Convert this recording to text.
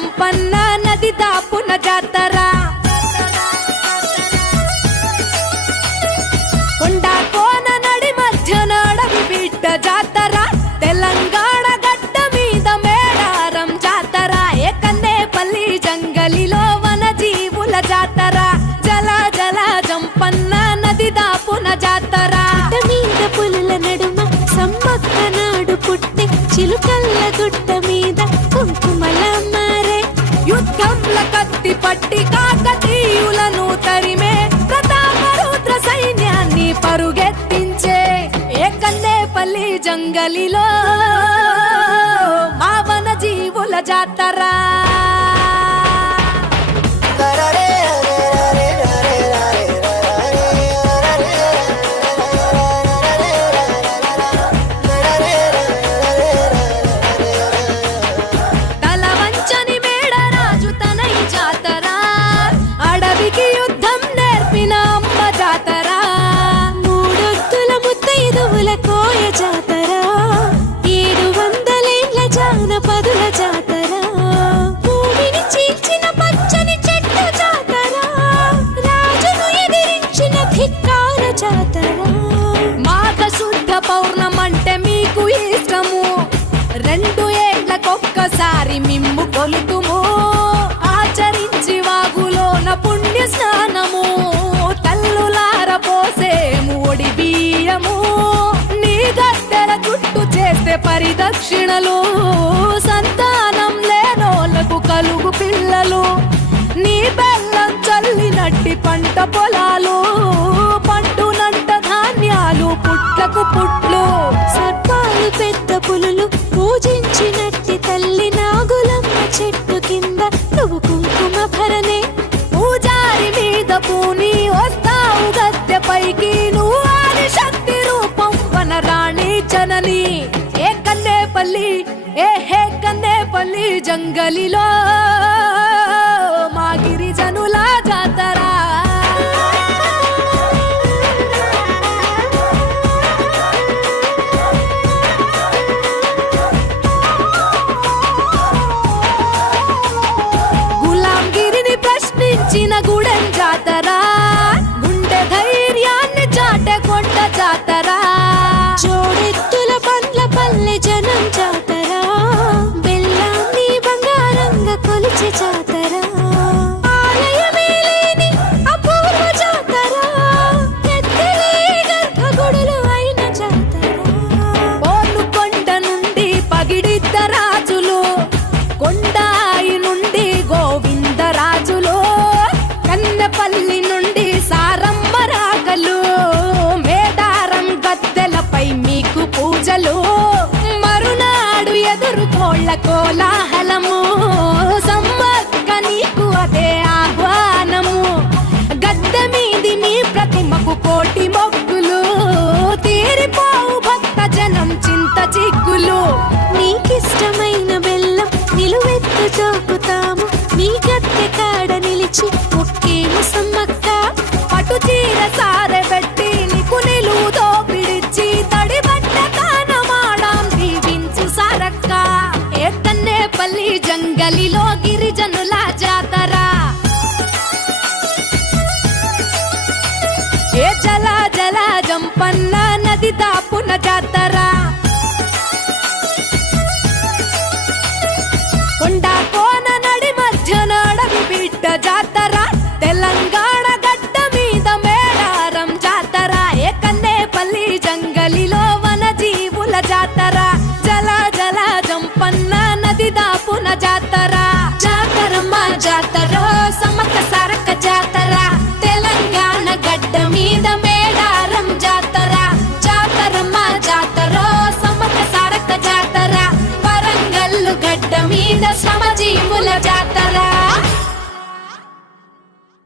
జంపన్న నది దాపున జాతర కొండా కోన నడి మధ్యన అడవి బిడ్డ జాతర తెలంగాణ గడ్డ మీద మేడారం జాతర ఏకన్నేపల్లి జంగలిలో వన జీవుల జాతర జల జల జంపన్న నది దాపున జాతర మీద పులుల నడుమ సమ్మక్క నాడు పుట్టి చిలుకల్ల గుట్ట మీద కుంకుమల మారే యుద్ధంల కత్తి పట్టి కాకతీయులను తరిమే ప్రతాపరుద్ర సైన్యాన్ని పరుగెత్తించే ఏకన్నేపల్లి జంగలిలో మా వన జీవుల జాతర పదుల జాతర భూమిని చీల్చిన పచ్చని చెట్టు జాతర రాజును ఎదిరించిన ధిక్కార జాతర మాఘ శుద్ధ పౌర్ణమంటే మీకు ఇష్టము 2 ఏళ్లకొక్కసారి మిమ్ము కొలుతుము ఆచరించి వాగులోన పుణ్య స్నానము తల్లులార పోసేము ఒడి బియ్యము నీ గద్దెల చుట్టూ చేస్తే పరిదక్షిణలు సంతానం లేనోళ్లకు కలుగు పిల్లలు నీ బెల్లం చల్లినట్టి పంట పొలాలు పండునంట ధాన్యాలు పుట్లకు పుట్లు సర్పాలు పెద్ద పులులు పూజించినట్టి తల్లి నాగులమ్మ చెట్టు కింద నువ్వు కుంకుమ భరణే పూజారి మీద పూని వస్తావు గద్దెపైకి నువ్వు ఆది శక్తి రూపం వనరాణి జనని ఏకన్నేపల్లి జంగలిలో మా గిరిజనుల జాతర గులాంగిరిని ప్రశ్నించిన గుడెం జాతర గుండె ధైర్యాన్ని చాటే కొండ జాతర జోడెత్తుల పండ్ల పల్లె జనం జాతర బెల్లాన్ని బంగారంగా కొలిచే జాతర ఆలయమే లేని అపూర్వ జాతర ఎత్తలే గర్భగుడులు అయిన జాతర పోలుకొండ నుండి పగిడిద్ద రాజులు కొండాయి నుండి గోవిందరాజులు కన్నెపల్లి నుండి సారమ్మ రాగలు మేడారం గద్దెలపై మీకు పూజలు మరునాడు ఎదురుకోళ్ల కోలాహలము సమ్మక్క నీకు అదే ఆహ్వానము గద్దె మీది నీ ప్రతిమకు కోటి మొక్కులు తీరిపోవు భక్త జనం చింత చిగ్గులు నీకిష్టమైన బెల్లం నిలువెత్తు చూపుతాము నీ గద్దె కాడ నిలిచి ఒక్కేము సమ్మక్క పటు చీర సారె పెట్టి నీకు నిలువుతో పిడిచి తడి బట్ట కానమాడాం దీవించు సారక్క ఏకన్నేపల్లి జంగలిలో గిరిజనుల జాతర ఏ జల జల జంపన్న నది దాపున జాతర కొండా కోన నడి మధ్యన అడవి బిడ్డ జాతర తెలంగాణ గడ్డ మీద మేడారం జాతర ఏకన్నేపల్లి జంగలిలో వన జీవుల జాతర జల జల జంపన్న నది దాపున జాతర జాతరమ్మ జాతర